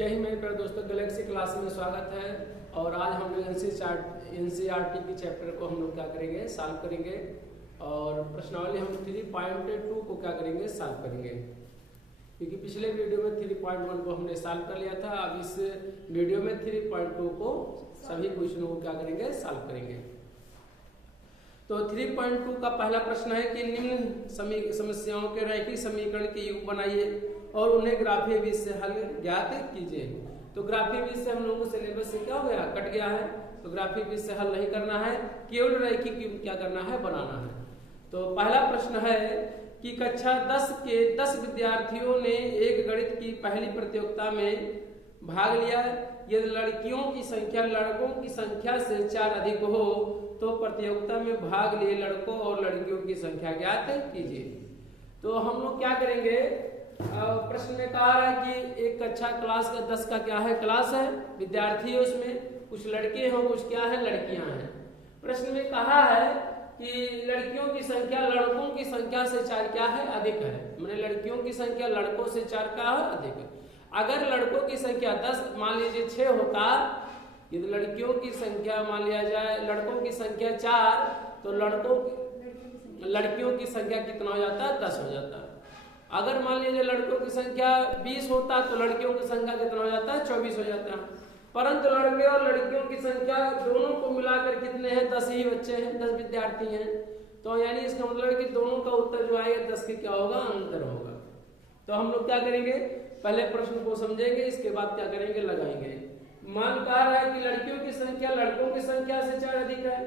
जय हिंद मेरे प्यारे दोस्तों, गैलेक्सी क्लास में स्वागत है। और आज हम लोग एनसीईआरटी की चैप्टर को हम लोग क्या करेंगे, सॉल्व करेंगे। और प्रश्नावली हम 3.2 को क्या करेंगे, सॉल्व करेंगे। क्योंकि पिछले वीडियो में 3.1 को हमने सॉल्व कर लिया था। अब इस वीडियो में 3.2 को सभी क्वेश्चनों को क्या करेंगे, सॉल्व करेंगे। तो 3.2 का पहला प्रश्न है कि निम्न समस्याओं के रैखिक समीकरण के युग बनाइए और उन्हें ग्राफीय विधि से हल ज्ञात कीजिए। तो ग्राफीय विधि से हम लोगों को सिलेबस से क्या हो गया, कट गया है। तो ग्राफीय विधि से हल नहीं करना है, केवल रैखिक युग क्या करना है, बनाना है। तो पहला प्रश्न है कि कक्षा 10 के 10 विद्यार्थियों ने एक गणित की पहली प्रतियोगिता में भाग लिया। यदि लड़कियों की संख्या लड़कों की संख्या से 4 अधिक हो तो प्रतियोगिता में भाग लिए लड़कों और लड़कियों की संख्या ज्ञात कीजिए। तो हम लोग क्या करेंगे, प्रश्न में कहा है कि एक कक्षा क्लास का 10 का क्या है, क्लास है, विद्यार्थी है, उसमें कुछ लड़के हैं, कुछ क्या है, लड़कियां हैं। प्रश्न में कहा है कि लड़कियों की संख्या लड़कों की संख्या से 4 क्या है, अधिक है। मैंने लड़कियों की संख्या लड़कों से 4 का है, अधिक है। अगर लड़कों की संख्या 10 मान लीजिए 6 होता, यदि लड़कियों की संख्या मान लिया जाए, लड़कों की संख्या 4 तो लड़कियों की संख्या कितना हो जाता है, 10 हो जाता है। अगर मान लीजिए लड़कों की संख्या 20 होता तो लड़कियों की संख्या कितना हो जाता है, 24 हो जाता है। परंतु लड़के और लड़कियों की संख्या दोनों को मिलाकर कितने हैं, 10 ही बच्चे हैं, 10 विद्यार्थी हैं। तो यानी इसका मतलब है कि दोनों का उत्तर जो आएगा 10 के क्या होगा, अंतर होगा। तो हम लोग क्या करेंगे, पहले प्रश्न को समझेंगे, इसके बाद क्या करेंगे, लगाएंगे। मान कह रहा है कि लड़कियों की संख्या लड़कों की संख्या से 4 अधिक है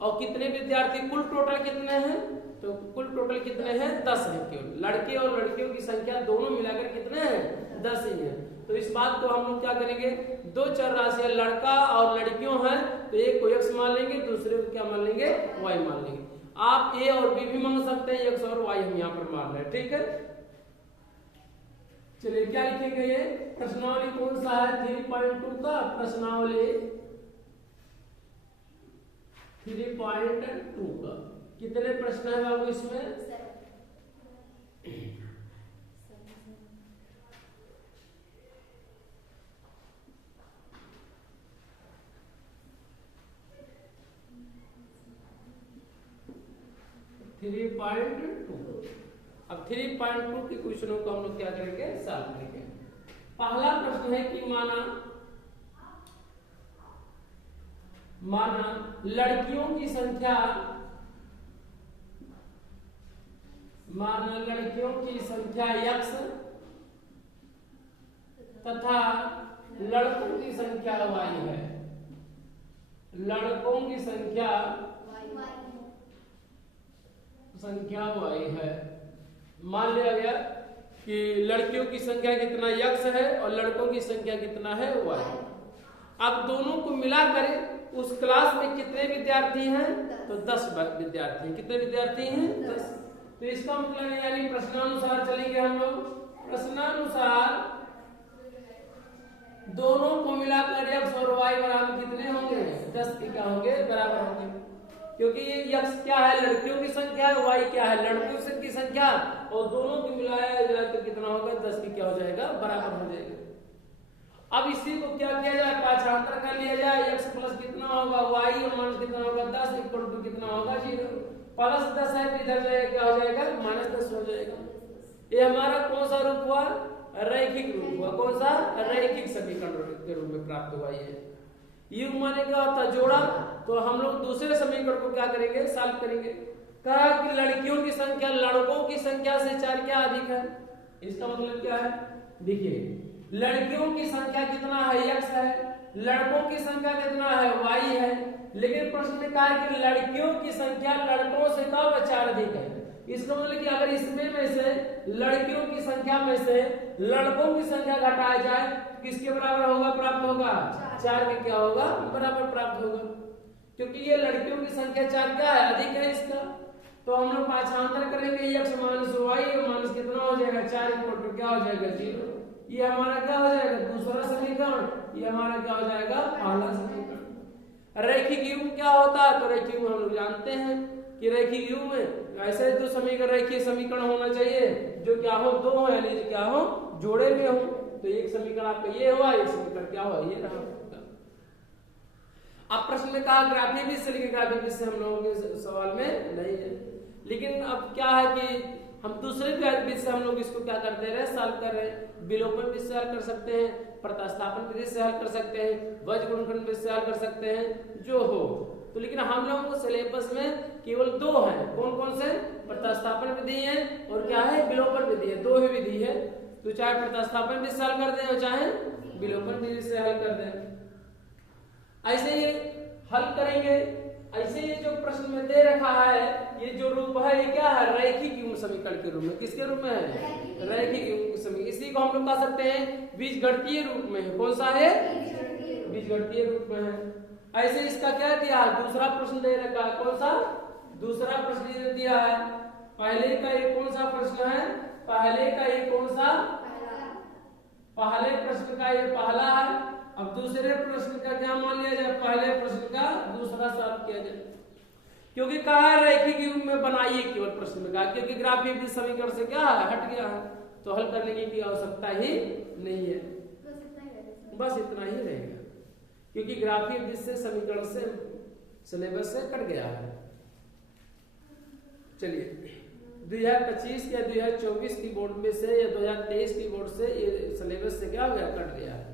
और कितने विद्यार्थी, कुल टोटल कितने हैं, तो कुल टोटल कितने हैं, 10 है। केवल लड़के और लड़कियों की संख्या दोनों मिलाकर कितने हैं, 10 ही है। तो इस बात को हम लोग क्या करेंगे, दो चर राशियां लड़का और लड़कियों हैं तो एक को x मान लेंगे, दूसरे को क्या मान लेंगे, y मान लेंगे। आप a और b भी मान सकते हैं, x और y हम यहाँ पर मान रहे हैं, ठीक है। चलिए क्या लिखेंगे, ये प्रश्नावली कौन सा है, 3.2 का प्रश्नावली 3.2 का। कितने प्रश्न है बाबू इसमें, 3.2। अब 3.2 के क्वेश्चनों को हम लोग क्या करेंगे, सॉल्व करेंगे। पहला प्रश्न है कि माना लड़कियों की संख्या x तथा लड़कों की संख्या y है। लड़कों की संख्या y है। मान लिया गया कि लड़कियों की संख्या कितना x है और लड़कों की संख्या कितना है, y। अब दोनों को मिलाकर उस क्लास में कितने विद्यार्थी हैं, तो 10 विद्यार्थी हैं। कितने विद्यार्थी हैं, 10। तो इसका मतलब यानी प्रश्नानुसार चलेंगे हम लोग। प्रश्नानुसार दोनों को मिलाकर x और y बराबर कितने होंगे, 10 के क्या होंगे, बराबर होंगे। क्योंकि ये x क्या है, लड़कियों की संख्या है, y क्या है, लड़कों की संख्या, और दोनों को मिलाया जाए तो कितना होगा, 10 की क्या हो जाएगा, बराबर हो जाएगा। अब इसी को क्या किया जाए, पाठांतर कर लिया जाए। x प्लस कितना होगा, y और माइनस कितना होगा, 10 इक्वल टू कितना होगा, 0। प्लस 10 है तो इधर जाएगा क्या हो जाएगा, -10 हो जाएगा। ये हमारा कौन सा रूप हुआ, रैखिक रूप हुआ। कौन सा, रैखिक समीकरण के रूप में प्राप्त हुआ। ये युग माने क्या होता, जोड़ा। तो हम लोग दूसरे समीकरण को क्या करेंगे, सॉल्व करेंगे। कहा कि लड़कियों की संख्या लड़कों की संख्या से 4 क्या अधिक है। इसका मतलब क्या है, देखिए लड़कियों की संख्या कितना है, x है, लड़कों की संख्या कितना है, y है। लेकिन प्रश्न में कहा है कि लड़कियों की संख्या लड़कों से कब 4 अधिक है। इसका मतलब कि अगर इसमें में से लड़कियों की संख्या में से लड़कों की संख्या घटाया जाए तो किसके बराबर होगा, प्राप्त होगा, 4 के क्या होगा, बराबर प्राप्त होगा। क्योंकि ये लड़कियों की संख्या 4 क्या है, अधिक है इसका। तो हम लोग पाठांतर करेंगे, x माइनस y माइनस कितना हो जाएगा, 4 इक्वल टू क्या हो जाएगा, 0। ये हमारा क्या हो जाएगा, दूसरा समीकरण। ये हमारा क्या हो जाएगा, पहला समीकरण। रैखिक युग्म क्या होता है, तो रैखिक युग्म हम लोग जानते हैं कि रैखिक युग्म में ऐसे दो रैखिक समीकरण होना चाहिए जो क्या हो, दो हो, यानी क्या हो, जोड़े में हो। तो एक समीकरण आपका ये हुआ, एक समीकरण क्या हुआ, ये रहा। अब प्रश्न में कहा ग्राफीय विधि से, लेकिन ग्राफीय विधि से हम लोगों के सवाल में नहीं है। लेकिन अब क्या है कि हम दूसरे विधि से हम लोग इसको क्या करते रहे, सॉल्व कर रहे हैं। विलोपन विधि से हल कर सकते हैं, प्रतिस्थापन विधि से हल कर सकते हैं, वज्र गुणनखंड विधि से हल कर सकते हैं, जो हो। तो लेकिन हम लोगों को सिलेबस में केवल दो हैं, कौन कौन से, प्रतिस्थापन विधि है और क्या है, विलोपन विधि है, दो ही विधि है। तो चाहे प्रतिस्थापन विधि से हल कर दें और चाहे विलोपन विधि से हल कर दें। ऐसे ही हल करेंगे। ऐसे ये जो प्रश्न में दे रखा है, ये जो रूप है ये क्या है, रैखिक युग्म समीकरण के रूप में। किसके रूप में है, रैखिक युग्म समीकरण। इसी को हम लोग कह सकते हैं बीजगणितीय रूप में है। कौन सा है, बीजगणितीय रूप में है। ऐसे इसका क्या दिया, दूसरा प्रश्न दे रखा है। कौन सा, दूसरा प्रश्न दिया है। पहले का ये कौन सा प्रश्न है, पहले का ये कौन सा, पहले प्रश्न का ये पहला है। अब दूसरे प्रश्न का क्या मान लिया जाए, पहले प्रश्न का दूसरा सॉल्व किया जाए। क्योंकि कहा है रैखिक युग्म में बनाइए, केवल प्रश्न में कहा, क्योंकि ग्राफीय विधि समीकरण से क्या है, हट गया है, तो हल करने की आवश्यकता ही नहीं है, बस इतना ही रहेगा। क्योंकि ग्राफीय विधि से समीकरण से सिलेबस से कट गया है। चलिए 2025 या 2024 की बोर्ड में से या 2023 की बोर्ड से ये सिलेबस से क्या हो गया, कट गया है।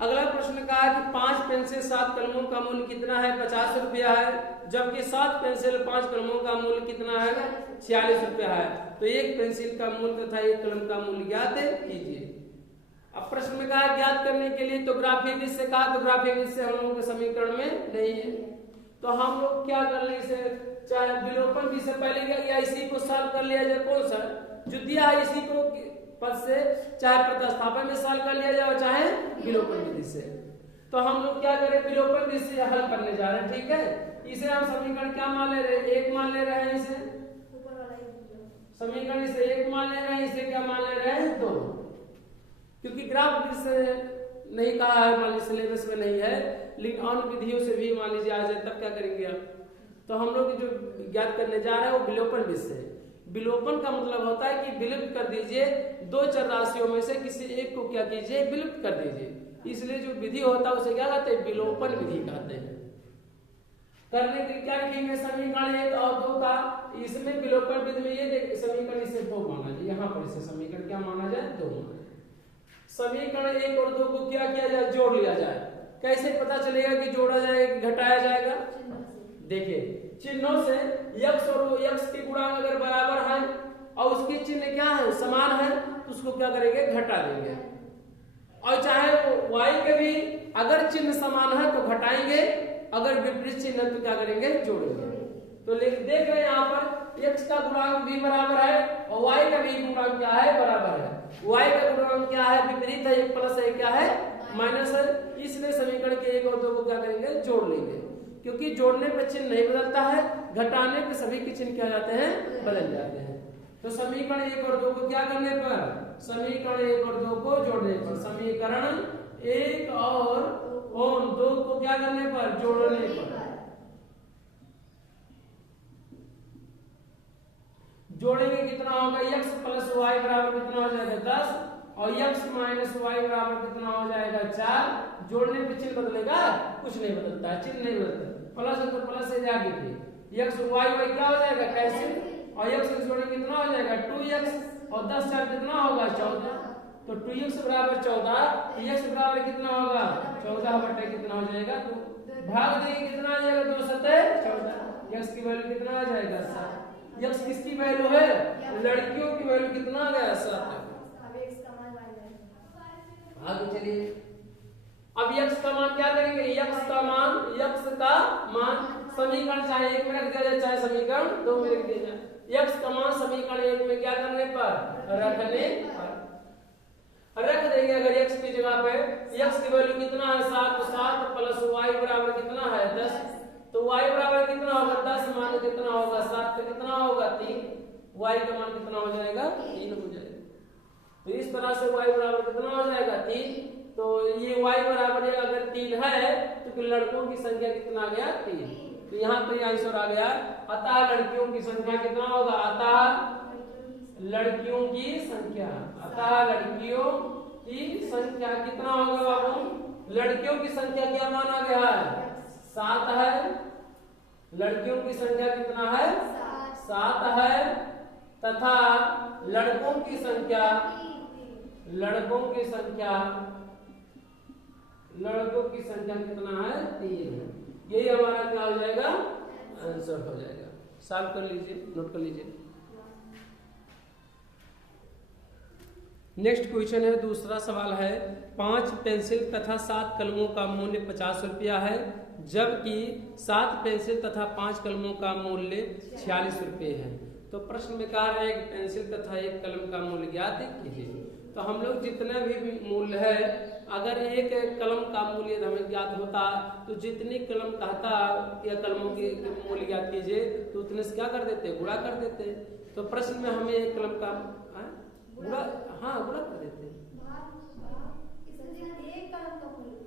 अगला प्रश्न कहा है कि 5 पेंसिल 7 कलमों का मूल्य कितना है, 50 रुपया है, जबकि 7 पेंसिल 5 कलमों का मूल्य कितना है, 46 रुपया है। तो एक पेंसिल का मूल्य तथा एक कलम का मूल्य ज्ञात कीजिए। अब प्रश्न में कहा ज्ञात करने के लिए, तो ग्राफीय विधि से कहा, तो ग्राफीय विधि से हम लोगों के समीकरण में नहीं है, तो हम लोग क्या कर लें, इसे चाहे विलोपन विधि से पहले या इसी को सॉल्व कर लिया जाए। कौन सा जो दिया है इसी को पद से, चाहे प्रतिस्थापन में सॉल्व कर लिया जाए, चाहे विलोपन विधि से। तो हम लोग क्या करें, विलोपन विधि से हल करने जा रहे हैं, ठीक है। इसे हम समीकरण क्या मान ले रहे हैं, एक मान ले रहे हैं, इसे समीकरण इसे एक मान ले रहे हैं, इसे क्या मान ले रहे हैं, दो। क्योंकि ग्राफ विधि से नहीं कहा है, मान लीजिए सिलेबस में नहीं है, लेकिन अन्य विधियों से भी मान लीजिए आ जाए, तब क्या करेंगे आप। तो हम लोग जो ज्ञात करने जा रहे हैं वो विलोपन विधि से। विलोपन का मतलब होता है कि विलुप्त कर दीजिए, दो चर राशियों में से किसी एक को क्या कीजिए, विलुप्त कर दीजिए। इसलिए जो विधि होता है उसे क्या कहते हैं, विलोपन विधि कहते हैं। करने के क्या लिखेंगे, समीकरण 1 और 2 का, इसमें विलोपन विधि में ये समीकरण इसे 2 माना जाए, यहाँ पर इसे समीकरण क्या माना जाए, 2 माना जाए। समीकरण 1 और 2 को क्या किया जाए, जोड़ लिया जाए। कैसे पता चलेगा कि जोड़ा जाएगा कि घटाया जाएगा, देखिए चिन्हों से यक्स और यक्स के गुणांक अगर बराबर है और उसके चिन्ह क्या है, समान है, तो उसको क्या करेंगे, घटा देंगे। और चाहे y के भी अगर चिन्ह समान है तो घटाएंगे, अगर विपरीत चिन्ह है तो क्या करेंगे, जोड़ेंगे। तो देख रहे हैं यहाँ पर x का गुणांक भी बराबर है और y का भी गुणांक क्या है, बराबर है। y का गुणांक क्या है, विपरीत है, एक प्लस है, क्या है, माइनस है। इसलिए समीकरण के 1 और 2 को क्या करेंगे, जोड़ लेंगे। क्योंकि जोड़ने पर चिन्ह नहीं बदलता है, घटाने पर सभी के चिन्ह क्या जाते हैं, बदल जाते हैं। तो समीकरण 1 और 2 को क्या करने पर, समीकरण 1 और 2 को जोड़ने पर, समीकरण 1 और 2 को क्या करने पर, जोड़ने पर, जोड़ेंगे कितना होगा, x प्लस वाई बराबर कितना हो जाएगा 10 और x माइनस वाई बराबर कितना हो जाएगा 4। जोड़ने पे चिन्ह बदलेगा, कुछ नहीं बदलता है, चिन्ह नहीं बदलता। प्लस है तो प्लस से जाके देखिए x वाई वाई क्या हो जाएगा, कैंसिल, और x जोड़े कितना हो जाएगा 2x और 10 4 कितना होगा 14। तो 2x बराबर 14, x बराबर कितना होगा 14 बटे कितना हो जाएगा, तो भाग देंगे कितना आ जाएगा, 2 7 14। x की वैल्यू कितना आ जाएगा 7। x किसकी वैल्यू है, लड़कियों की वैल्यू कितना आ गया 7। आगे चलिए, अब x का मान क्या करेंगे, x का मान समीकरण चाहे 1 में रख दिया जाए, चाहे समीकरण 2 में रख दिया जाए। x का मान समीकरण 1 में क्या करने पर, रखने पर रख देंगे। अगर x की जगह पे x की वैल्यू कितना है 7, तो 7 प्लस y बराबर कितना है 10। तो y बराबर कितना होगा 10, मान कितना होगा 7 का कितना होगा 3, y का मान कितना हो जाएगा 3 हो जाएगा। तो इस तरह से y बराबर कितना हो जाएगा 3। तो ये y बराबर अगर 3 है तो लड़कों की संख्या कितना आ गया 3। तो यहाँ पर आंसर आ गया, अतः लड़कियों की संख्या कितना होगा, अतः लड़कियों की संख्या, अतः लड़कियों की संख्या कितना होगा बाबू? लड़कियों की संख्या क्या माना गया है? 7 है। लड़कियों की संख्या कितना है? 7 है। तथा लड़कों की संख्या कितना है? 3 है। यही हमारा क्या हो जाएगा? आंसर हो जाएगा। सॉल्व कर लीजिए, नोट कर लीजिए। नेक्स्ट क्वेश्चन है, दूसरा सवाल है 5 पेंसिल तथा 7 कलमों का मूल्य 50 रुपया है, जबकि 7 पेंसिल तथा 5 कलमों का मूल्य 46 रुपये है। तो प्रश्न में कहा है कि पेंसिल तथा एक कलम का मूल्य ज्ञात कीजिए। तो हम लोग जितना भी मूल्य है, अगर एक कलम का मूल्य हमें ज्ञात होता तो जितनी कलम कहता या कलमों के मूल्य ज्ञात कीजिए तो उतने से क्या कर देते? गुणा कर देते। तो प्रश्न में हमें एक कलम का गुणा कर देते।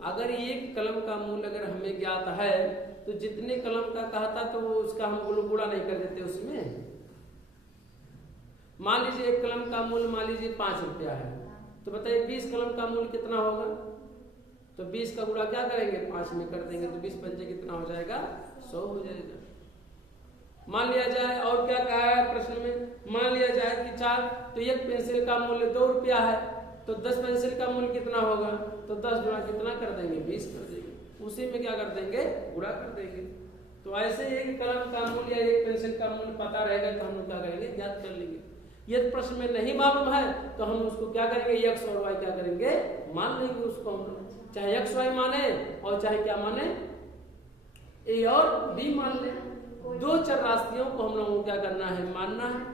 अगर एक कलम का मूल्य अगर हमें ज्ञात है तो जितने कलम का कहता तो उसका हम गुणा नहीं कर देते उसमें। मान लीजिए एक कलम का मूल्य मान लीजिए 5 रुपया है, तो बताइए 20 कलम का मूल्य कितना होगा? तो 20 का गुणा क्या करेंगे? 5 में कर देंगे, तो 20 पंचे कितना हो जाएगा? 100 हो जाएगा। मान लिया जाए, और क्या कहा है प्रश्न में? मान लिया जाए कि 4, तो एक पेंसिल का मूल्य 2 रुपया है, तो 10 पेंसिल का मूल्य कितना होगा? तो 10 गुणा कितना कर देंगे? 20 कर देंगे। उसी में क्या कर देंगे? गुणा कर देंगे। तो ऐसे एक कलम का मूल्य या एक पेंसिल का मूल्य पता रहेगा तो हम लोग क्या करेंगे? ज्ञात कर लेंगे। यदि प्रश्न में नहीं मालूम है तो हम उसको क्या करेंगे? x और y क्या करेंगे? मान लेंगे उसको हम लोग, चाहे x y माने और चाहे क्या माने? a और b मान ले। 2 चर राशियों को हम लोगों को क्या करना है? मानना है।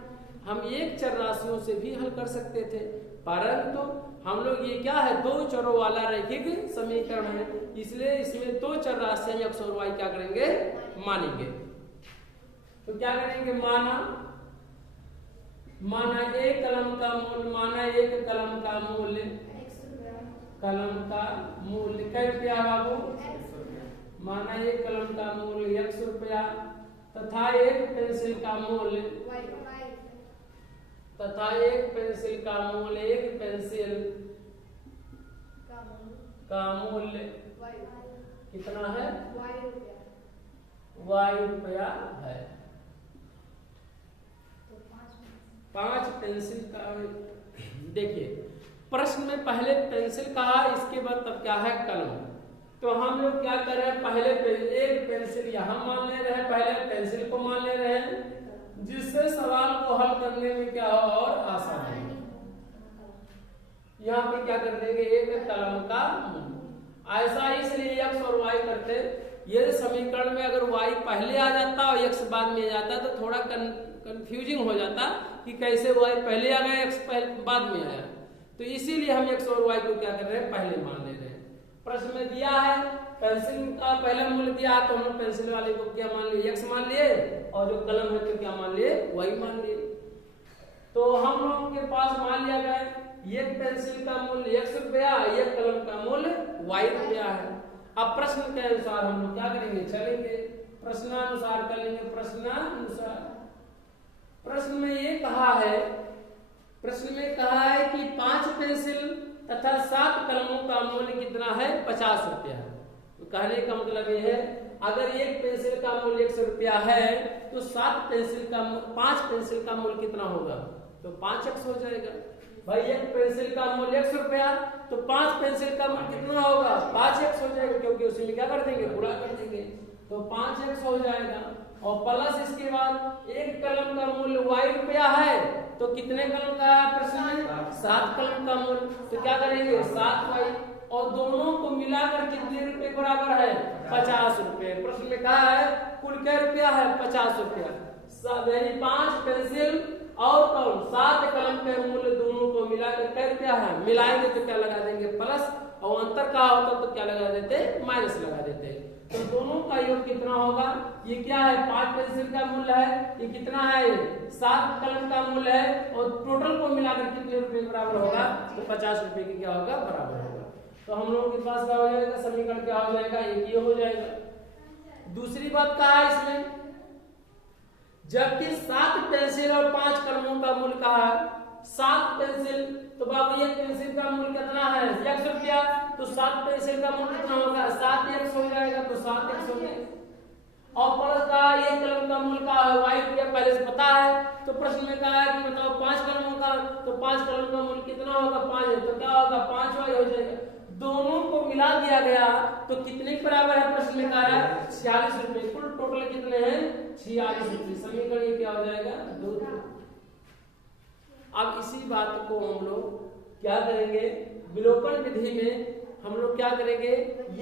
हम एक चर राशियों से भी हल कर सकते थे, परंतु हम लोग ये क्या है? 2 चरों वाला रैखिक समीकरण है, इसलिए इसमें 2 चर राशियां x और y क्या करेंगे? मानेंगे। तो क्या करेंगे? माना एक कलम का मूल्य, कलम का मूल्य कै रुपया बाबू? माना एक कलम का मूल्य x रुपया तथा एक पेंसिल का मूल्य एक पेंसिल का मूल्य कितना है? y रुपया है। 5 पेंसिल का, देखिए प्रश्न में पहले पेंसिल कहा, इसके बाद तब क्या है? कलम। तो हम लोग क्या कर रहे हैं? पहले एक पेंसिल यहाँ मान ले रहे हैं, पहले पेंसिल को मान ले रहे हैं, जिससे सवाल को हल करने में क्या हो और आसान है। यहाँ पे क्या कर देंगे? एक कलम का मूल्य। ऐसा इसलिए x और y करते, ये समीकरण में अगर y पहले आ जाता और x बाद में आ जाता तो थोड़ा कंफ्यूजिंग हो जाता कि कैसे y पहले आ गया x बाद में आया। तो इसीलिए हम x और y को क्या कर रहे हैं? पहले मान ले रहे हैं। प्रश्न में दिया है पेंसिल का पहला मूल्य दिया है, तो हम लोग पेंसिल वाले को क्या मान लिए? x मान लिए, और जो कलम है तो क्या मान लिए? y मान लिए। तो हम लोगों के पास मान लिया गया एक पेंसिल का मूल्य x रुपया, एक कलम का मूल्य y रुपया है। अब प्रश्न के अनुसार हम लोग क्या करेंगे? चलेंगे, प्रश्नानुसार कर लेंगे। प्रश्न में ये कहा है, कि 5 पेंसिल तथा 7 कलमों का मूल्य कितना है? 50 रुपया। तो कहने का मतलब ये है, अगर एक पेंसिल का मूल्य 100 रुपया है तो 5 पेंसिल का मूल्य कितना होगा? तो 5x हो जाएगा। भाई एक पेंसिल का मूल्य 100 रुपया, तो 5 पेंसिल का मूल्य कितना होगा? 5x हो जाएगा, क्योंकि उसी में क्या कर देंगे? गुणा कर देंगे, तो 5x हो जाएगा। और प्लस इसके बाद एक कलम का मूल्य y रुपया है, तो कितने कलम का है प्रश्न में? 7 कलम का मूल्य, तो क्या करेंगे? 7y, और दोनों को मिलाकर कितने रुपए बराबर है? 50 रुपए। प्रश्न में कहा है कुल क्या रुपया है? 50 रुपया। 5 पेंसिल और 7 कलम के मूल्य दोनों को मिलाकर क्या रुपया है? मिलाएंगे तो क्या लगा देंगे? प्लस, और अंतर का होता तो क्या लगा देते? माइनस लगा देते। तो दोनों का योग कितना होगा? ये क्या है? 5 पेंसिल का मूल्य है, ये कितना है? 7 कलम का मूल्य है, और टोटल को मिलाकर कितने रुपए बराबर होगा? तो 50 रुपए की क्या होगा? बराबर होगा। तो हम लोगों के पास क्या हो जाएगा? समीकरण क्या हो जाएगा? एक ही हो जाएगा। दूसरी बात कहा है इसमें, जबकि 7 पेंसिल और 5 कलमों का मूल्य का है 7 पेंसिल, तो बाबू एक पेंसिल का मूल्य कितना है ₹100, तो 7 पेंसिल का मूल्य कितना होगा 7 हो जाएगा, तो 7 हो जाएगा। और प्लस का एक कलम का मूल्य का ₹Y पहले से पता है, तो प्रश्न में कहा है कि बताओ 5 कलमों का, तो 5 कलम का मूल्य कितना होगा 5 है, तो क्या होगा 5Y हो जाएगा। दोनों को मिला दिया गया तो कितने के बराबर है, प्रश्न में कहा है ₹46, कुल टोटल कितने हैं ₹46। समीकरण ये क्या हो जाएगा 2। अब इसी बात को हम लोग क्या करेंगे, विलोपन विधि में हम लोग क्या करेंगे,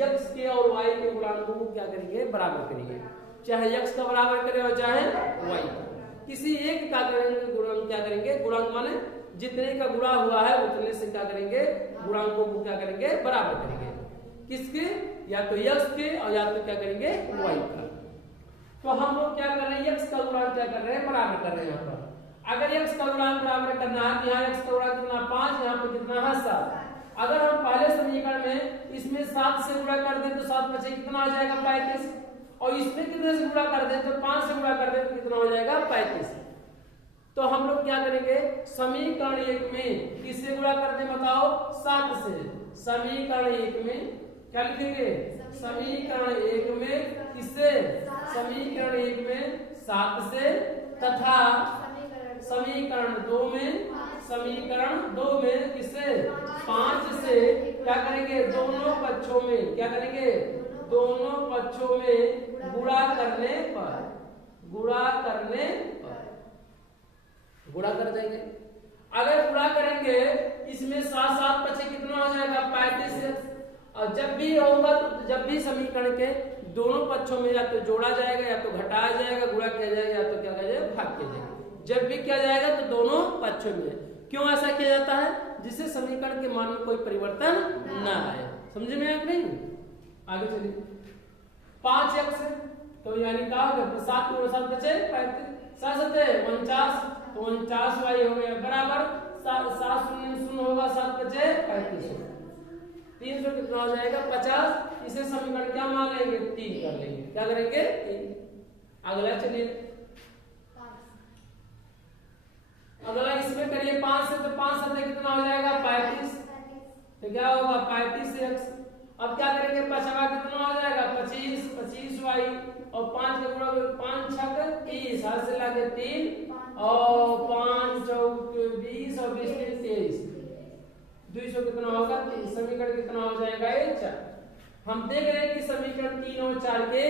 x के और y के गुणांकों को क्या करेंगे बराबर करेंगे, चाहे x का बराबर करें और चाहे y का, किसी एक का करेंगे गुणांक, क्या करेंगे गुणांक माने जितने का गुणा हुआ है उतने से क्या करेंगे गुणांकों को क्या करेंगे बराबर करेंगे, किसके, या तो x के और या तो क्या करेंगे y का। तो हम लोग क्या कर रहे हैं, x का गुणांक क्या कर रहे हैं बराबर कर रहे हैं। यहाँ पर अगर x का गुणांक बराबर करना है तो यहाँ x का गुणांक कितना 5, यहाँ पे कितना है 7। अगर हम पहले समीकरण में इसमें 7 से गुणा कर दें तो 7 बचे कितना हो जाएगा 35, और इसमें कितने से गुणा कर दें तो 5 से गुणा कर दें तो कितना हो जाएगा 35। तो हम लोग क्या करेंगे, समीकरण 1 में किससे गुणा कर दें बताओ 7 से। समीकरण 1 में क्या लिखेंगे, समीकरण 1 में किससे, समीकरण 1 में 7 से, तथा समीकरण 2 में, समीकरण 2 में किससे 5 से क्या करेंगे, दोनों पक्षों में क्या करेंगे, दोनों पक्षों में गुणा करने पर, गुणा करने पर गुणा कर देंगे। अगर गुणा करेंगे इसमें 7 बचे कितना हो जाएगा 35, और जब भी होगा तो जब भी समीकरण के दोनों पक्षों में या तो जोड़ा जाएगा या तो घटाया जाएगा, गुणा किया जाएगा या तो क्या किया जाएगा भाग किया जाएगा। जब भी किया जाएगा तो दोनों पक्षों में, क्यों ऐसा किया जाता है, जिससे समीकरण के मान में कोई परिवर्तन न आए। समझ में आया कि नहीं, आगे चलिए। 5x तो यानी क्या हो गया 7 और 7 बचे 35, 7 49, तो 49y हो गया बराबर 7 शून्य होगा 7 बचे 35, 300 कितना हो जाएगा 50। इसे समीकरण क्या मान लेंगे 3 कर लेंगे, क्या करेंगे 3। अगला चलिए, अगला इसमें करिए 5 से, तो 5 से कितना हो जाएगा 35, तो क्या होगा 35x। अब क्या करेंगे पचवा कितना हो जाएगा 25, 25y और 5 के गुणा 5 छक 30, हाथ से लाके 3 और 5 चौक 20 और 20 23, 200 कितना होगा 30। समीकरण कितना हो जाएगा 4। हम देख रहे हैं कि समीकरण 3 और 4 के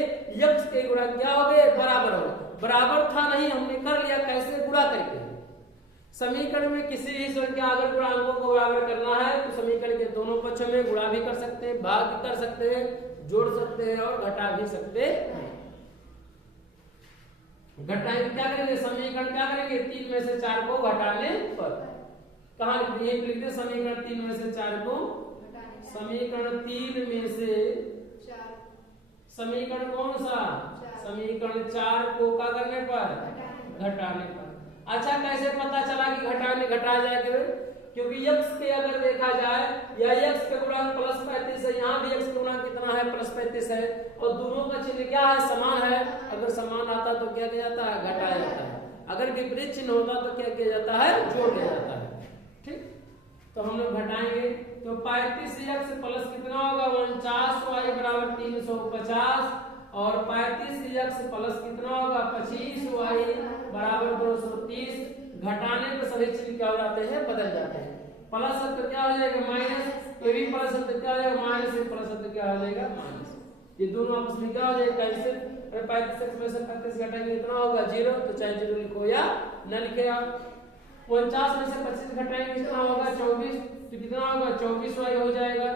x के गुणा क्या हो गए बराबर हो, बराबर था नहीं, हमने कर लिया कैसे गुणा करके। समीकरण में किसी भी संख्या अगर गुणांकों को बराबर करना है तो समीकरण के दोनों पक्षों में गुणा भी कर सकते हैं, भाग भी कर सकते हैं, जोड़ सकते हैं और घटा भी सकते हैं। घटाएंगे क्या करेंगे, समीकरण क्या करेंगे 3 में से 4 को घटाने पर, कहाँ लिखते समीकरण 3 में से 4 को, समीकरण 3 में से समीकरण कौन सा, समीकरण 4 को क्या करने पर घटाने पर। अच्छा कैसे पता चला कि घटाया जाएगा, क्योंकि x के अगर देखा जाए या x के गुणांक +35 है, यहाँ भी x के गुणांक कितना है +35 है, और दोनों का चिन्ह क्या है समान है। अगर समान आता तो क्या किया जाता है घटाया जाता है, अगर विपरीत चिन्ह होता तो क्या किया जाता है जोड़ दिया जाता है। ठीक, तो हम लोग घटाएंगे तो 35x प्लस कितना होगा 49y बराबर 350, और 35x प्लस कितना होगा 25y बराबर 230। घटाने पर सभी चिन्ह क्या हो जाते हैं बदल जाते हैं, प्लस है तो क्या हो जाएगा माइनस, ये भी प्लस है तो क्या हो जाएगा माइनस, ये प्लस है तो क्या हो जाएगा माइनस, ये दोनों आपस में क्या हो जाएगा कैंसिल। 35x में से 35 घटाएंगे कितना होगा 0, तो चाहे 0 लिखो या न लिखे आप। 49 में से 25 घटाएंगे कितना होगा 24, तो कितना होगा 24y हो जाएगा।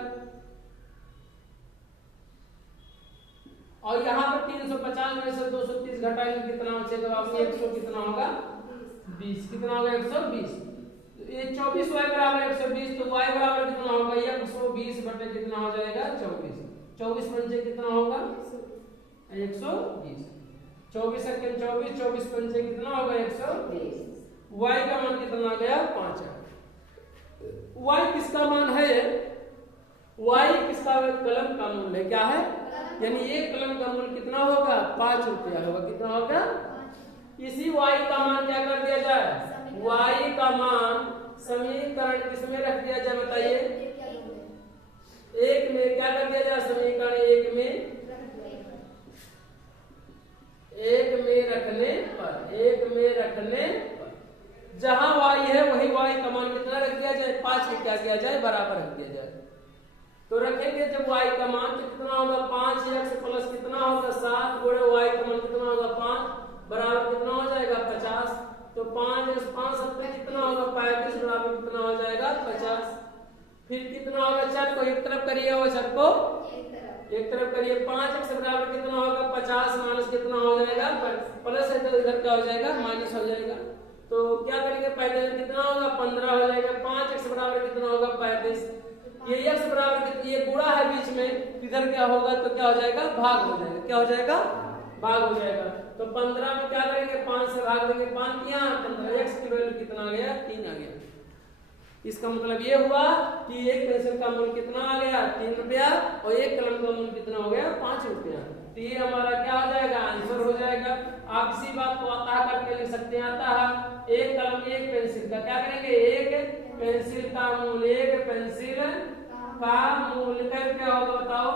और यहाँ पर 350 में से 230 घटाएंगे कितना बचेगा आपको 100 कितना होगा 20, कितना होगा 120। तो ये 24y बराबर 120, तो y बराबर कितना होगा 120 बटे कितना हो जाएगा 24, 24 पंचे कितना होगा 120, 24 सेकंड 24, 24 पंचे कितना होगा 120। y का मान कितना आ गया 5 है। y किसका मान है, y किसका कलम का मूल्य क्या है, यानी एक कलम का मूल्य कितना होगा 5 रुपया होगा, कितना होगा। इसी y का मान क्या कर दिया जाए, y का मान समीकरण किसमें रख दिया जाए बताइए, एक में क्या कर दिया जाए, समीकरण एक में रखने पर जहां y है वही y का मान कितना रख दिया जाए, 5 में क्या किया जाए, बराबर रख दिया जाए। तो रखेंगे जब y का मान तो कितना होगा, 5x प्लस कितना होगा 7 गुणे y का मान कितना होगा 5 बराबर कितना हो जाएगा 50। तो 5 7 कितना होगा 35 बराबर कितना हो जाएगा 50। फिर कितना होगा, चर को एक तरफ करिए और चर को एक तरफ करिए, 5x बराबर कितना होगा 50 माइनस कितना हो जाएगा प्लस है तो इधर क्या हो जाएगा माइनस हो जाएगा। तो क्या करेंगे, पहले कितना होगा 15 हो जाएगा, 5x बराबर कितना होगा 35, ये x बराबर ये गुणा है बीच में, इधर क्या होगा तो क्या हो जाएगा भाग हो जाएगा, क्या हो जाएगा भाग हो जाएगा। तो 15 में क्या करेंगे 5 से भाग देंगे, 5 किया 15, x की वैल्यू कितना आ गया 3 आ गया। इसका मतलब ये हुआ कि एक पेंसिल का मूल्य कितना आ गया 3 रुपया और एक कलम का मूल्य कितना हो गया 5 रुपया। तो ये हमारा क्या हो जाएगा आंसर हो जाएगा। आप इसी बात को आता करके लिख सकते हैं, आता है एक कलम एक पेंसिल का क्या करेंगे, एक पेंसिल का मूल्य, एक पेंसिल का मूल्य क्या होगा बताओ,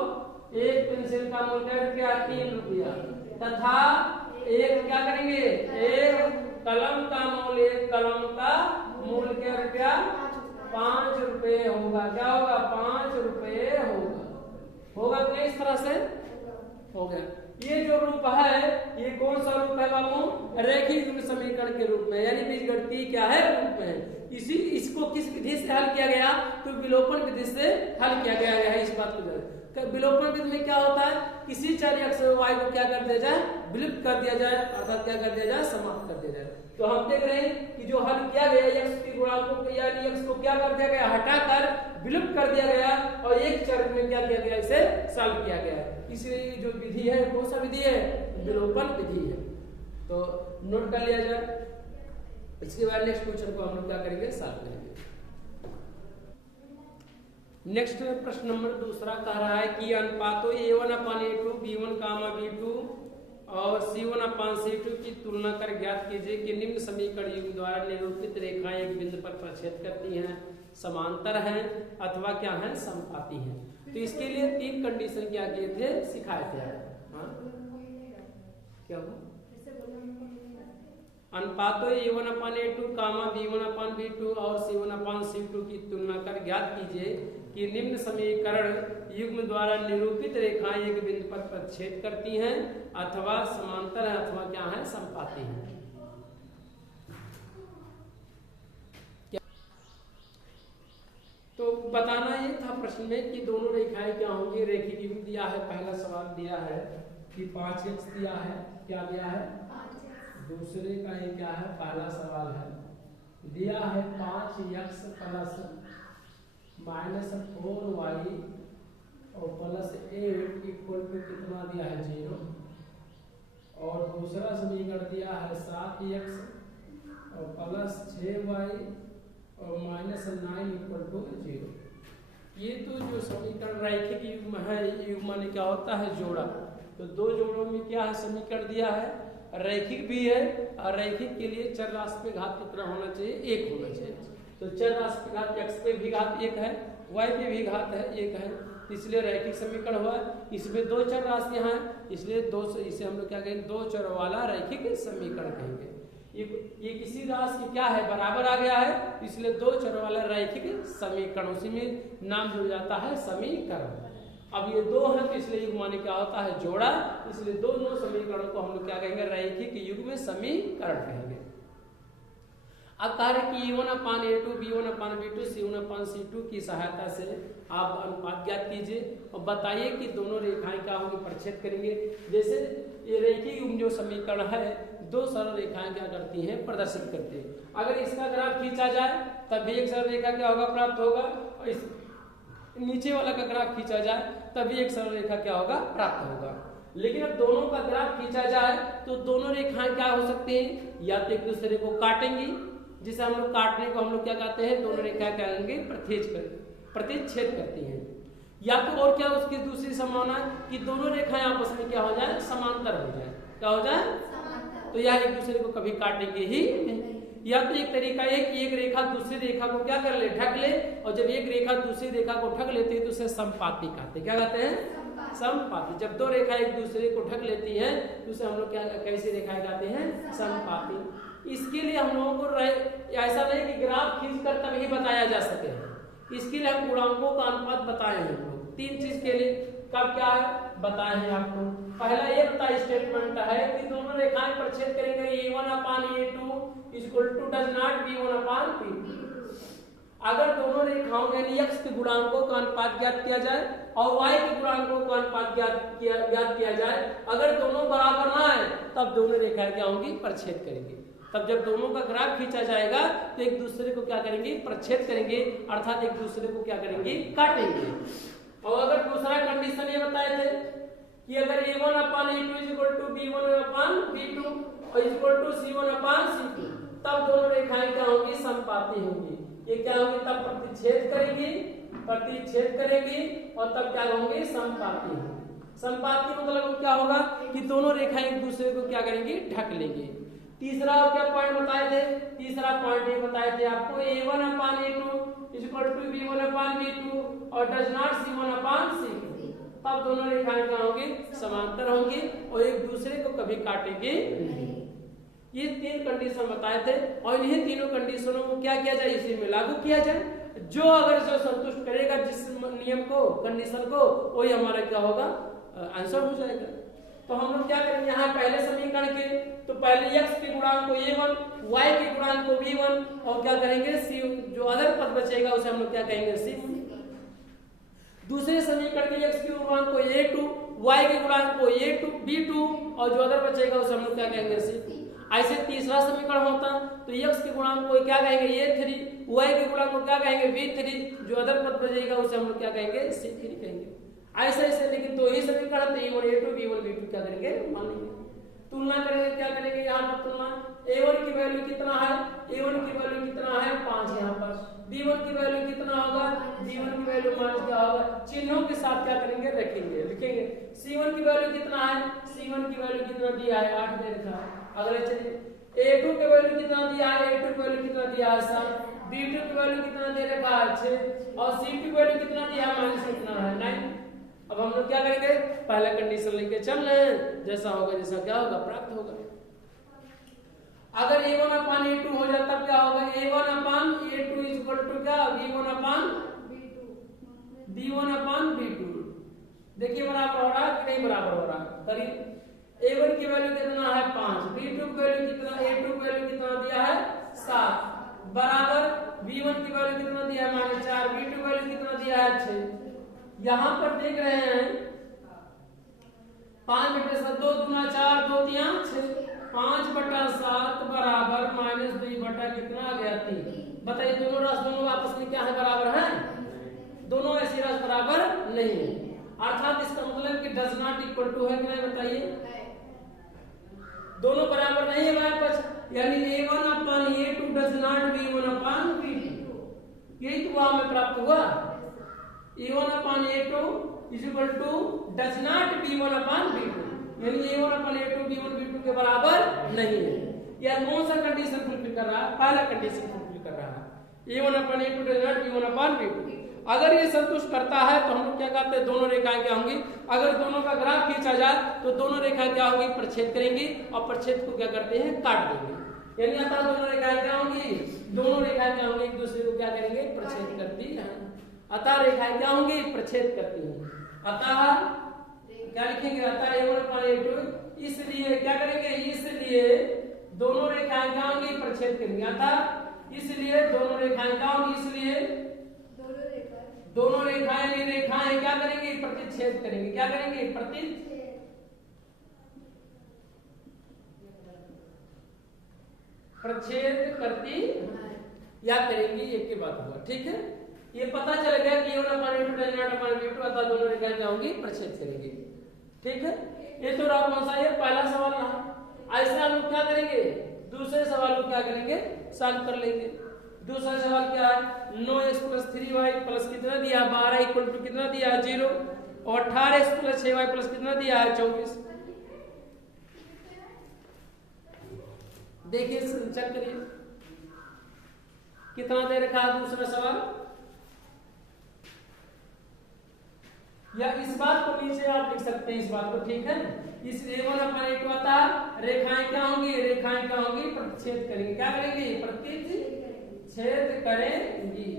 एक पेंसिल का मूल्य क्या 3 रुपया तथा एक क्या करेंगे एक कलम का मूल्य, एक कलम का मूल्य क्या रुपया 5 रुपए होगा, क्या होगा 5 रुपए होगा कि नहीं, इस तरह से हो गया। ये जो रूप है ये कौन सा रूप है बाबू, रैखिक समीकरण के रूप में, यानी बीजगणितीय क्या है रूप में। इसको किस विधि से हल किया गया, तो विलोपन विधि से हल किया गया है। इस बात को विलोपन विधि में क्या होता है, किसी चर x y को क्या कर दिया जाए, विलुप्त कर दिया जाए, अर्थात क्या कर दिया जाए समाप्त कर दिया जाए। तो हम देख रहे हैं कि जो हल किया गया x के गुणांकों को यानी x को क्या कर दिया गया हटाकर विलुप्त कर दिया गया और एक चर में क्या किया गया इसे सॉल्व किया गया। इसलिए जो विधि है कौन सा विधि है, विलोपन विधि है। तो नोट कर लिया जाए। इसके बाद नेक्स्ट क्वेश्चन को हम लोग क्या करेंगे सॉल्व करेंगे। नेक्स्ट प्रश्न नंबर दूसरा कह रहा है कि अनुपातों a1/a2 b1, b2 और c1/c2 की तुलना कर ज्ञात कीजिए कि निम्न समीकरण युग्म द्वारा निरूपित रेखाएं एक बिंदु पर प्रक्षेप करती हैं, समांतर हैं अथवा क्या हैं समपाती हैं। तो इसके लिए 3 कंडीशन क्या किए थे, सिखाए थे। हाँ क्या हुआ, अनुपातों a1/a2, b1/b2 और c1/c2 की तुलना कर ज्ञात कीजिए कि निम्न समीकरण युग्म द्वारा निरूपित रेखाएं एक बिंदु पर प्रक्षेप करती हैं अथवा समांतर है अथवा क्या है समपाती हैं। तो बताना ये था प्रश्न में कि दोनों रेखाएं क्या होंगी। रेखिक युग्म दिया है, पहला सवाल दिया है कि 5x दिया है, क्या दिया है दूसरे का ये क्या है, पहला सवाल है दिया है 5x प्लस -4y और प्लस 8 इक्वल टू कितना दिया है 0 और दूसरा समीकरण दिया है 7x और प्लस 6y और -9 इक्वल टू 0। ये तो जो समीकरण रैखिक युग्म है, युग्म माने क्या होता है जोड़ा। तो दो जोड़ों में क्या है समीकरण दिया है, रैखिक भी है और रैखिक के लिए चर राशि पे घात कितना होना चाहिए, 1 होना चाहिए। तो चर राशि पे घात x पे भी घात 1 है, y पे भी घात है 1 है, इसलिए रैखिक समीकरण हुआ। इसमें 2 चर राशियां हैं, इसलिए इसे हम लोग क्या कहेंगे 2 चर वाला रैखिक समीकरण कहेंगे। ये किसी राशि क्या है बराबर आ गया है, इसलिए 2 चर वाला रैखिक समीकरण, उसी में नाम जुड़ जाता है समीकरण। अब ये 2 है तो इसलिए युग्म माने क्या होता है जोड़ा, इसलिए दोनों समीकरणों को हम लोग क्या कहेंगे रैखिक युग्म समीकरण कहेंगे। अब कह रहे कि a1/a2, b1/b2, c1/c2 की सहायता से आप अनुपात ज्ञात कीजिए और बताइए कि दोनों रेखाएं क्या होंगी प्रक्षेप करेंगे। जैसे ये रैखिक युग्म जो समीकरण है 2 सरल रेखाएं क्या करती हैं प्रदर्शित करती है। अगर इसका ग्राफ खींचा जाए तब भी एक सरल रेखा क्या होगा प्राप्त होगा और इस नीचे वाला का ग्राफ खींचा जाए तभी एक सरल रेखा क्या होगा प्राप्त होगा। लेकिन अब दोनों का ग्राफ खींचा जाए तो दोनों रेखाएं क्या हो सकती हैं, या तो एक दूसरे को काटेंगी, जिसे हम लोग काटने को हम लोग क्या कहते हैं दोनों रेखाएं क्या करेंगे प्रतिच्छेद करती हैं, या तो और क्या उसकी दूसरी संभावना कि दोनों रेखाएं आपस में क्या हो जाए समांतर हो जाए, क्या हो जाए तो यह एक दूसरे को कभी काटेंगे ही नहीं। या तो एक तरीका है कि एक रेखा दूसरी रेखा को क्या कर ले, ढक ले, और जब एक रेखा दूसरी रेखा को ढक लेती है तो उसे समपाती कहते हैं। क्या कहते हैं? समपाती। जब दो रेखा एक दूसरे को ढक लेती है तो उसे हम लोग क्या कैसी रेखाएं कहते हैं? समपाती। इसके लिए हम लोगों को ऐसा नहीं कि ग्राफ खींचकर तभी बताया जा सके, इसके लिए हम गुणांकों का अनुपात बताए हैं हम लोग। तीन चीज के लिए कब क्या बताए हैं आपको। पहला ये बता स्टेटमेंट है कि दोनों रेखाएं प्रच्छेद करेंगे A1/A2 = does not B1/P2। अगर दोनों रेखाओं यानी x के गुणांकों का अनुपात ज्ञात किया जाए और y के गुणांकों का अनुपात ज्ञात किया जाए, अगर दोनों बराबर ना आए तब दोनों रेखाएं क्या होंगी? प्रच्छेद करेंगे। तब जब दोनों का ग्राफ खींचा जाएगा तो एक दूसरे को क्या करेंगे? प्रच्छेद करेंगे, अर्थात एक दूसरे को क्या करेंगे? काटेंगे। और अगर दूसरा कंडीशन ये बताए थे कि अगर A1/A2 = B1/B2 और C1/C2, तब दोनों रेखाएं क्या होंगी? समपाती होंगी। ये क्या होंगी? तब प्रतिच्छेद करेंगी और तब क्या होंगे? समपाती होंगी। समपाती मतलब क्या होगा कि दोनों रेखाएं एक दूसरे को क्या करेंगी? ढक लेंगे। तीसरा और क्या पॉइंट बताए थे? तीसरा पॉइंट ये बताए थे आपको A1/A2 = B1/B2 और does not C1/C2, तब दोनों रेखाएं क्या होंगी? समांतर होंगी और एक दूसरे को कभी काटेंगे नहीं। ये तीन कंडीशन बताए थे और इन्हीं तीनों कंडीशनों को क्या किया जाए? इसी में लागू किया जाए। जो संतुष्ट करेगा जिस नियम को, कंडीशन को, वही हमारा क्या होगा? आंसर हो जाएगा। तो हम लोग क्या करेंगे? यहाँ पहले समीकरण के तो पहले x के गुणांक को A1, y के गुणांक को B1 और क्या करेंगे? C, जो अदर पद बचेगा उसे हम लोग क्या कहेंगे? C। दूसरे समीकरण के x के गुणांक को A2, y के गुणांक को B2 और जो अदर बचेगा उसे हम लोग क्या कहेंगे? C। ऐसे तीसरा समीकरण होता तो x के गुणांक को क्या कहेंगे? A3, y के गुणांक को क्या कहेंगे? B3, जो अदर पद बचेगा उसे हम लोग क्या कहेंगे? C3 कहेंगे। ऐसे लेकिन दो ही समीकरण तो A1/A2 B1/B2 क्या करेंगे? मान लेंगे। तुलना करेंगे, क्या करेंगे? यहाँ पर तुलना A1 की वैल्यू कितना है? A1 की वैल्यू कितना है? 5 यहाँ पर। B1 की वैल्यू कितना होगा? B1 की वैल्यू माइनस क्या होगा? चिन्हों के साथ क्या करेंगे? रखेंगे, लिखेंगे। C1 की वैल्यू कितना है? C1 की वैल्यू कितना दिया है? 8 दे रखा है। अगले चलिए A2 की वैल्यू कितना दिया है? A2 की वैल्यू कितना दिया है? 7। B2 की वैल्यू कितना दे रखा है? 6 और C2 की वैल्यू कितना दिया है? माइनस कितना है? 9। अब हम लोग क्या करेंगे? पहला कंडीशन लेके चल रहे हैं, जैसा होगा जैसा क्या होगा? प्राप्त होगा। अगर A1/A2 हो जाता तब क्या होगा? A1/A2 = क्या? B1/B2। देखिए बराबर हो रहा है कि नहीं बराबर हो रहा है? करीब। A1 की वैल्यू कितना है? 5। B2 की वैल्यू कितना? A2 की वैल्यू कितना दिया है? 7 बराबर B1 की वैल्यू कितना दिया है? -4। B2 की वैल्यू कितना दिया है? 6। यहाँ पर देख रहे हैं 5 बटे 7 2 दूना 4 2 3 6 5/7 बराबर -2 बटा कितना आ गया? 3। बताइए दोनों राशि दोनों आपस में क्या है? बराबर है? दोनों ऐसी राशि बराबर नहीं है, अर्थात इसका मतलब कि डज नॉट इक्वल टू है कि नहीं? बताइए दोनों बराबर नहीं है हमारे पास, यानी A1/A2 डज नॉट B1/B2। यही तो वहां में प्राप्त हुआ। A1/A2 = does not B1/B2, यानी A1/A2 B1/B2 के बराबर नहीं है। यह कौन सा कंडीशन फुलफिल कर रहा है? पहला कंडीशन फुलफिल कर रहा है। A1/A2 does not B1/B2। अगर ये संतुष्ट करता है तो हम लोग क्या कहते हैं? दोनों रेखाएं क्या होंगी? अगर दोनों का ग्राफ खींचा जाए तो दोनों रेखाएं क्या होंगी? प्रच्छेद करेंगी और प्रच्छेद को क्या करते हैं? काट देंगे। यानी अतः दोनों रेखाएं क्या होंगी? दोनों रेखाएं क्या होंगी? एक दूसरे को क्या करेंगे? प्रच्छेद करती है। अतः रेखाएं क्या होंगी? प्रच्छेद करती हैं। अतः क्या लिखेंगे? अतः A1/A2 इसलिए क्या करेंगे? इसलिए दोनों रेखाएं क्या होंगी? प्रच्छेद करेंगे। अतः इसलिए दोनों रेखाएं क्या होंगी? इसलिए दोनों रेखाएं क्या करेंगे? प्रतिच्छेद करेंगे। क्या करेंगे? प्रच्छेद करती या करेंगी, एक के बाद हुआ। ठीक है, ये पता चल गया कि A1/A2 डज नॉट B2, अतः दोनों रेखाएं क्या होंगी? प्रच्छेद करेंगे। ठीक है, ये तो रहा कौन सा? ये पहला सवाल रहा। ऐसे हम लोग क्या करेंगे? दूसरे सवाल को क्या करेंगे? सॉल्व कर लेंगे। दूसरा सवाल क्या है? 9x + 3y प्लस कितना दिया? 12 = कितना दिया? 0 और 18x + 6y प्लस कितना दिया है? 24। देखिए चेक करिए कितना दे रखा है दूसरा सवाल, या इस बात को नीचे आप लिख सकते हैं, इस बात को, ठीक है। इस A1/A2 आता है, रेखाएं क्या होंगी, रेखाएं क्या होंगी, प्रतिच्छेद करेंगे, क्या करेंगे, प्रतिच्छेद करेंगी।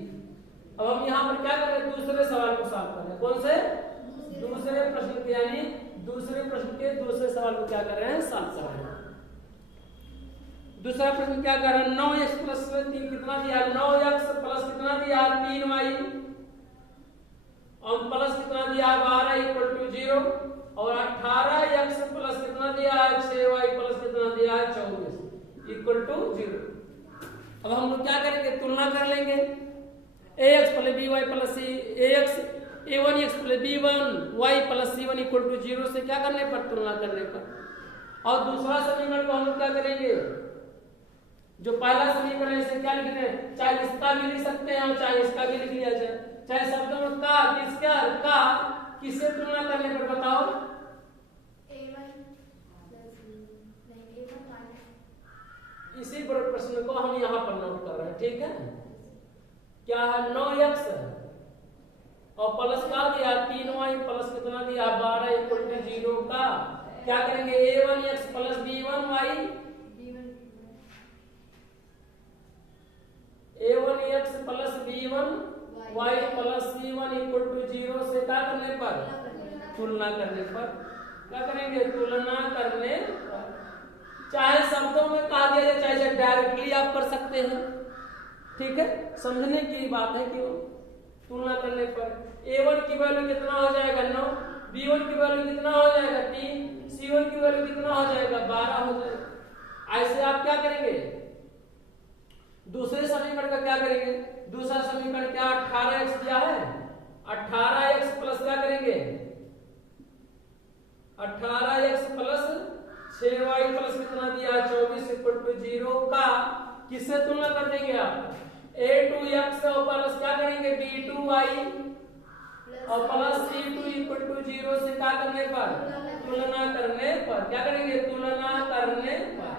अब हम यहाँ पर क्या कर रहे हैं, दूसरे सवाल को सॉल्व कर रहे हैं, कौन से, दूसरे प्रश्न के, यानी दूसरे प्रश्न के दूसरे सवाल को क्या कर रहे हैं, सॉल्व कर रहे हैं। दूसरा प्रश्न क्या कर रहे हैं, 9x + 3 कितना दिया, 9x प्लस कितना दिया, 3y और प्लस कितना दिया, 12 = 0 और 18x प्लस कितना दिया है, 6y प्लस कितना दिया है, 24 = 0। अब हम लोग क्या करेंगे, तुलना कर लेंगे, ax + by + c, a1x + b1y + c1 = 0 से क्या करने पर, तुलना करने पर। और दूसरा समीकरण को हम लोग क्या करेंगे, जो पहला समीकरण है इसे क्या लिखते हैं, चाहे इसका भी लिख सकते हैं और चाहे इसका भी लिख लिया जाए, चाहे शब्दों में का, किसका, का, किससे तुलना करने पर बताओ, इसी प्रश्न को हम यहाँ पर नोट कर रहे हैं, ठीक है। क्या है, 9x और प्लस का दिया 3y प्लस कितना दिया 12 = 0 का क्या करेंगे, a1x + b1y, a1x + b1y + c1 = 0 से क्या करने पर, तुलना करने पर, क्या करेंगे, तुलना करने पर। चाहे शब्दों में कहा दिया जाए, चाहे डायरेक्टली आप कर सकते हैं, ठीक है, समझने की बात है कि तुलना करने पर a1 की वैल्यू कितना हो जाएगा, 9, b1 की वैल्यू कितना हो जाएगा, 3, c1 की वैल्यू कितना हो जाएगा, 12 हो जाएगा। ऐसे आप क्या करेंगे, दूसरे समीकरण का क्या करेंगे, दूसरा समीकरण क्या, 18x दिया है, 18x प्लस क्या करेंगे, 18x प्लस 6y प्लस कितना दिया, 24 = 0 का किससे तुलना कर देंगे आप, a2x और प्लस क्या करेंगे, b2y और प्लस c2 = 0 से क्या करने पर, तुलना करने पर, क्या करेंगे, तुलना करने पर।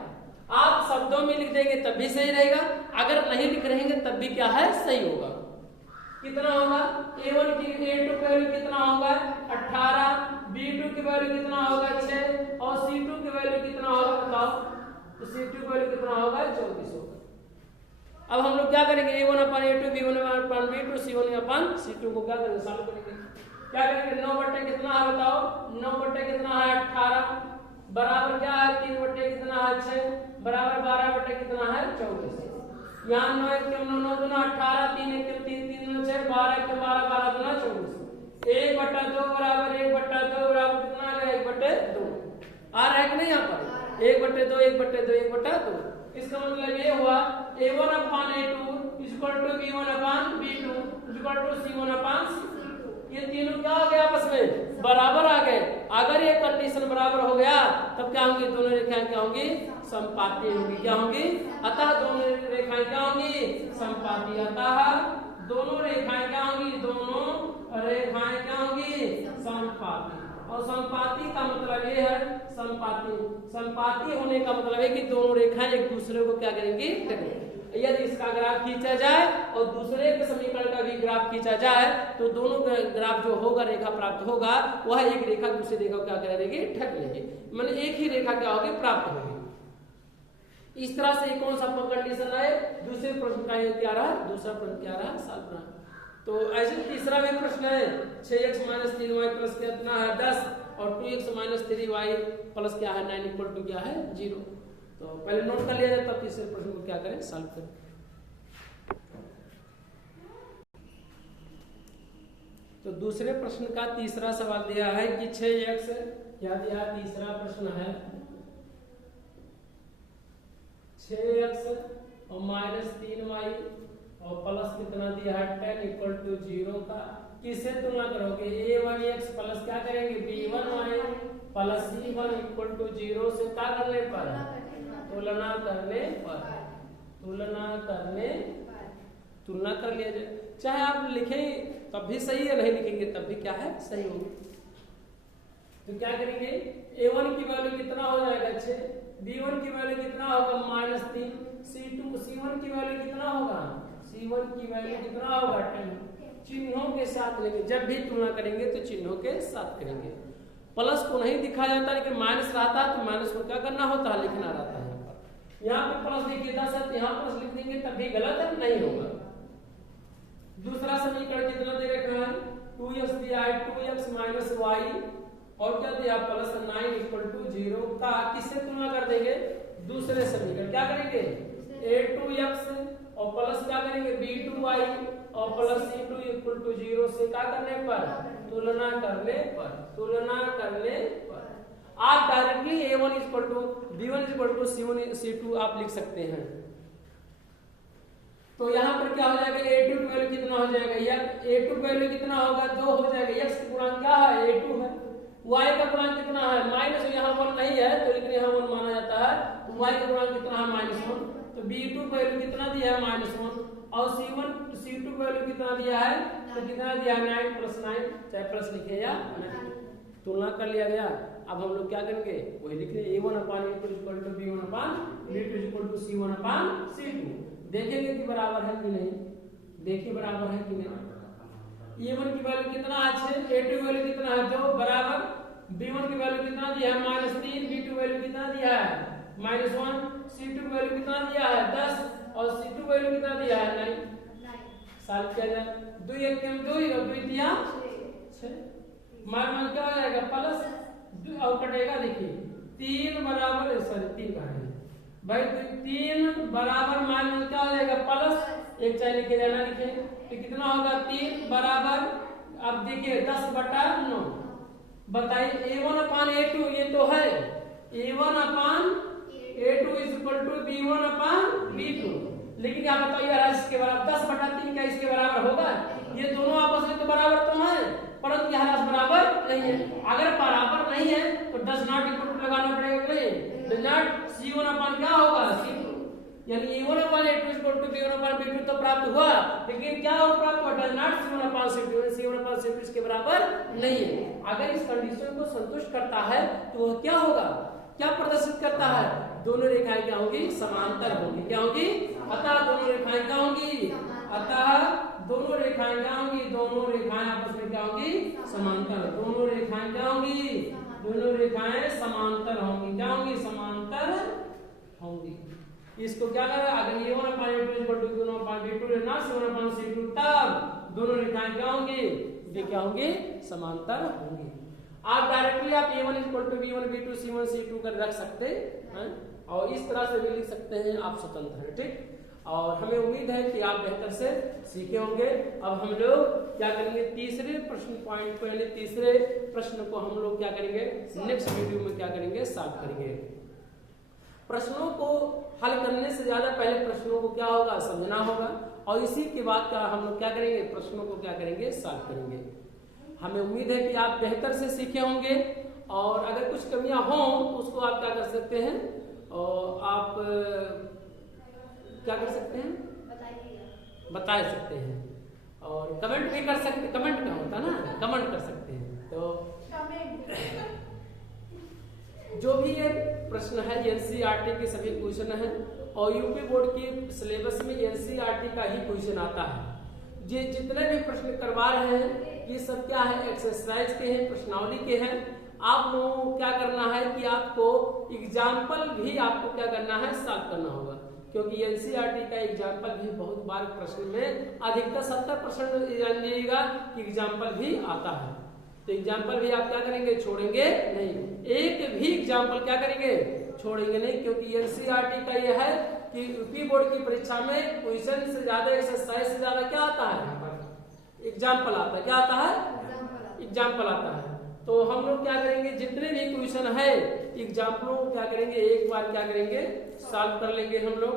आप शब्दों में लिख देंगे तब भी सही रहेगा, अगर नहीं लिख रहेंगे तब भी क्या है, सही होगा। कितना होगा, a1 की a2 की वैल्यू कितना होगा, 18, b2 की वैल्यू कितना होगा, 6 और c2 की वैल्यू कितना होगा, बताओ, तो c2 की वैल्यू कितना होगा, 24 होगा। अब हम लोग क्या करेंगे, a1/a2 b1/b2 c1/c2 को क्या करेंगे, सॉल्व करेंगे, क्या करेंगे, 9 बटे कितना है बताओ, 9 बटे कितना है, 18 बराबर क्या है, 3 बटे कितना है, 6 बराबर 12 बटे कितना है, 24। यहाँ 9 × 9 9 दूना 18, 3 × 3 3 दूना 6, 12 × 12 12 दूना 24, 1/2 बराबर 1/2 बराबर कितना आ गया, 1/2 आ रहा है कि नहीं, यहाँ पर 1/2 1/2 1/2। इसका मतलब ये हुआ a1/a2 = b1/b2 = c1/c2, ये तीनों क्या हो गया, आपस में बराबर आ गए। अगर ये कंडीशन बराबर हो गया तब क्या होंगी, दोनों रेखाएं क्या होंगी, समपाती होंगी, क्या होंगी, अतः दोनों रेखाएं क्या होंगी, समपाती, अतः दोनों रेखाएं क्या होंगी, दोनों रेखाएं क्या होंगी, समपाती। और समपाती का मतलब ये है, समपाती होने का मतलब है कि दोनों रेखाएं एक दूसरे को क्या करेंगी, टकराएंगी। यदि इसका ग्राफ खींचा जाए और दूसरे के समीकरण का भी ग्राफ खींचा जाए तो दोनों ग्राफ जो होगा, रेखा प्राप्त होगा, वह एक रेखा दूसरी रेखा को क्या करेगी, ठग लेगी, मतलब एक ही रेखा क्या होगी, प्राप्त होगी। इस तरह से कौन सा कंडीशन है, दूसरे प्रश्न का ये क्या रहा, दूसरा प्रश्न क्या रहा, सॉल्व रहा। तो ऐसे तीसरा भी प्रश्न है, 6x - 3y प्लस कितना है, 10 और 2x - 3y प्लस क्या है, 9 = क्या है, 0। तो पहले नोट कर लिया जाए, तब तीसरे प्रश्न को क्या करें, सॉल्व करें। तो दूसरे प्रश्न का तीसरा सवाल दिया है कि 6x क्या दिया, तीसरा प्रश्न है 6x और -3y और प्लस कितना दिया है, 10 = 0 का किससे तुलना करोगे, a1x प्लस क्या करेंगे, b1y प्लस c1 = 0 से क्या करने पर, तुलना करने पर, तुलना कर लिया जाए। चाहे आप लिखें तब भी सही है, नहीं लिखेंगे तब भी क्या है, सही होगा। तो क्या करेंगे, a1 की वैल्यू कितना हो जाएगा, 6 B1 की वैल्यू कितना होगा -3, C1 की वैल्यू कितना होगा, C1 की वैल्यू कितना होगा 10। चिन्हों के साथ लेंगे, जब भी तुलना करेंगे तो चिन्हों के साथ करेंगे। प्लस को नहीं दिखा जाता लेकिन माइनस रहता है तो माइनस को क्या करना होता है, लिखना रहता है। यहाँ पे प्लस देखिए 10 है तो यहाँ प्लस लिख देंगे तब भी गलत है, नहीं होगा। दूसरा समीकरण कितना दे रखा है, 2x दिया है 2x माइनस वाई और क्या दिया +9 = 0 का किससे तुलना कर देंगे, दूसरे समीकरण क्या करेंगे a2x और प्लस क्या करेंगे b2y और प्लस c2 = 0 से क्या करने पर, तुलना करने पर, तुलना करने पर आप directly a1 = b1 = c1 c2 आप लिख सकते हैं। तो यहाँ पर क्या हो जाएगा, a2 की वैल्यू कितना हो जाएगा, या a2 की वैल्यू कितना होगा 2 हो जाएगा। x का गुणांक क्या है a2 है, y का गुणांक कितना है माइनस, यहाँ 1 नहीं है तो लेकिन यहाँ 1 माना जाता है, तो y का गुणांक कितना है -1, तो b2 की वैल्यू कितना दिया है -1 और c2 की वैल्यू कितना दिया है, तो कितना दिया है 9 + 9, चाहे प्लस लिखे या तुलना कर लिया गया। अब हम लोग क्या करेंगे, वही लिख रहे a1 / a2 = b1 / b2 = c1 / c2। देखेंगे कि बराबर है कि नहीं, देखिए बराबर है कि नहीं। a1 की वैल्यू कितना है, a2 की वैल्यू कितना है 2 बराबर b1 की वैल्यू कितना दिया है -3, b2 की वैल्यू कितना दिया है -1, c2 की वैल्यू कितना दिया है 10 और c2 की वैल्यू कितना दिया है 9। सॉल्व किया जाए, 2 1 3 2 और 2 दिया 6, मान क्या हो जाएगा प्लस और कटेगा, देखिए 3 बराबर सॉरी 3 का है भाई, 3 बराबर मान क्या हो जाएगा प्लस एक चाहे लिखे जाना, लिखे तो कितना होगा 3 बराबर, अब देखिए 10/9 बताइए a1 / a2 ये तो है, a1 / a2 = b1 / b2, लेकिन क्या बताइए इसके बराबर 10/3 क्या इसके बराबर होगा, ये दोनों आपस में तो बराबर तो है परंतु यहाँ बराबर नहीं है। अगर बराबर नहीं है तो डज नॉट इक्वल टू लगाना पड़ेगा, नहीं डज नॉट c1 / क्या होगा c2, यानी a1 / a2 = b1 / b2 तो प्राप्त हुआ, लेकिन क्या और प्राप्त हुआ does not c1 / c2, c1 / c2 इसके बराबर नहीं है। अगर इस कंडीशन को संतुष्ट करता है तो वह क्या होगा, क्या प्रदर्शित करता है, दोनों रेखाएं क्या होंगी, समांतर होंगी, क्या होंगी, अतः दोनों रेखाएं क्या होंगी, अतः दोनों रेखाएं क्या होंगी, दोनों रेखाएं आपस में क्या होंगी, समांतर, दोनों रेखाएं क्या होंगी, दोनों रेखाएं समांतर होंगी, क्या होंगी, समांतर होंगी। इसको क्या करें, अगर a1 / a2 = b1 / b2 ना c1 / c2 तब दोनों रेखाएं क्या होंगी, ये क्या होंगी, समांतर होंगी। आप डायरेक्टली आप a1 = b1 b2 c1 c2 कर रख सकते हैं और इस तरह से भी लिख सकते हैं, आप स्वतंत्र हैं, ठीक। और हमें उम्मीद है कि आप बेहतर से सीखे होंगे। अब हम लोग क्या करेंगे, तीसरे प्रश्न पॉइंट को यानी तीसरे प्रश्न को हम लोग क्या करेंगे, नेक्स्ट वीडियो में क्या करेंगे, सॉल्व करेंगे। प्रश्नों को हल करने से ज्यादा पहले प्रश्नों को क्या होगा, समझना होगा और इसी के बाद क्या हम लोग क्या करेंगे, प्रश्नों को क्या करेंगे, सॉल्व करेंगे। हमें उम्मीद है कि आप बेहतर से सीखे होंगे और अगर कुछ कमियां हों तो उसको आप क्या कर सकते हैं, और आप क्या कर सकते हैं, बता सकते हैं और कमेंट भी कर सकते, कमेंट क्या होता है ना, कमेंट कर सकते हैं। तो जो भी ये प्रश्न है एनसीईआरटी के सभी क्वेश्चन हैं और यूपी बोर्ड के सिलेबस में एनसीईआरटी का ही क्वेश्चन आता है। ये जितने भी प्रश्न करवा रहे हैं ये सब क्या है, एक्सरसाइज के हैं, प्रश्नावली के हैं। आप लोगों को क्या करना है कि आपको एग्जाम्पल भी आपको क्या करना है, सॉल्व करना होगा, क्योंकि एनसीईआरटी का एग्जाम्पल भी बहुत बार प्रश्न में अधिकतर 70% जान लीजिएगा कि एग्जाम्पल भी आता है। तो एग्जाम्पल भी आप क्या करेंगे, छोड़ेंगे नहीं, एक भी एग्जाम्पल क्या करेंगे, छोड़ेंगे नहीं, क्योंकि एनसीईआरटी का यह है कि यूपी बोर्ड की परीक्षा में क्वेश्चन से ज्यादा, एक्सरसाइज से ज्यादा क्या आता है, एग्जाम्पल आता है। क्या आता है, एग्जाम्पल आता है। तो हम लोग क्या करेंगे, जितने भी क्वेश्चन है एग्जाम्पलों को क्या करेंगे, एक बार क्या करेंगे, सॉल्व कर लेंगे हम लोग।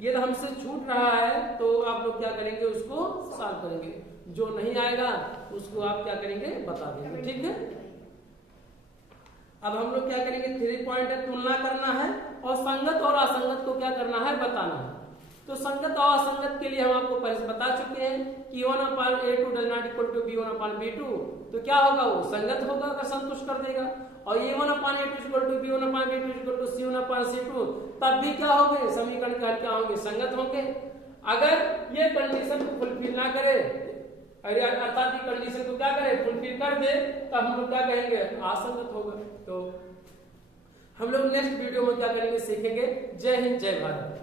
ये हमसे छूट रहा है तो आप लोग क्या करेंगे, उसको सॉल्व करेंगे, जो नहीं आएगा उसको आप क्या करेंगे, बता देंगे, ठीक है। अब हम लोग क्या करेंगे, 3 पॉइंट है, तुलना करना है और संगत और असंगत को क्या करना है, बताना है। तो संगत और असंगत के लिए हम आपको पहले से बता चुके हैं कि A1/A2 does not equal to B1/B2, तो क्या होगा, वो संगत होगा अगर संतुष्ट कर देगा। और A1/A2 equal to B1/B2 equal to C1/C2, तब भी क्या होंगे, समीकरण के हल क्या होंगे, संगत होंगे। अगर ये कंडीशन को फुलफिल ना करे, अर्थात ये कंडीशन को क्या करे, फुलफिल कर दे, तब हम लोग क्या कहेंगे, असंगत होगा। तो हम लोग नेक्स्ट वीडियो में क्या करेंगे, सीखेंगे। जय हिंद, जय भारत।